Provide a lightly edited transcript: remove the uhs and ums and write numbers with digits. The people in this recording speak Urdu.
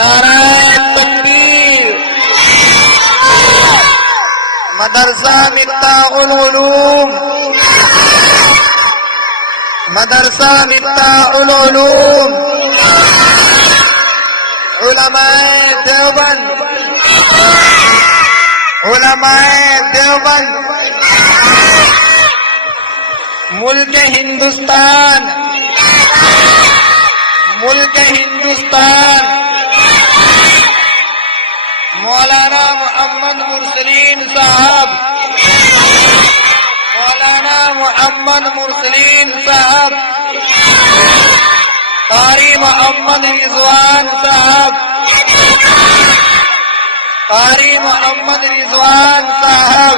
نعرہ تکبیر. مدرسہ مفتاح العلوم، مدرسہ مفتاح العلوم، علماء دیوبند، علماء دیوبند، ملک ہندوستان، ملک ہندوستان، مولانا محمد مرسلین صاحب، مولانا محمد مرسلین صاحب، قاری محمد رضوان صاحب، قاری محمد رضوان صاحب،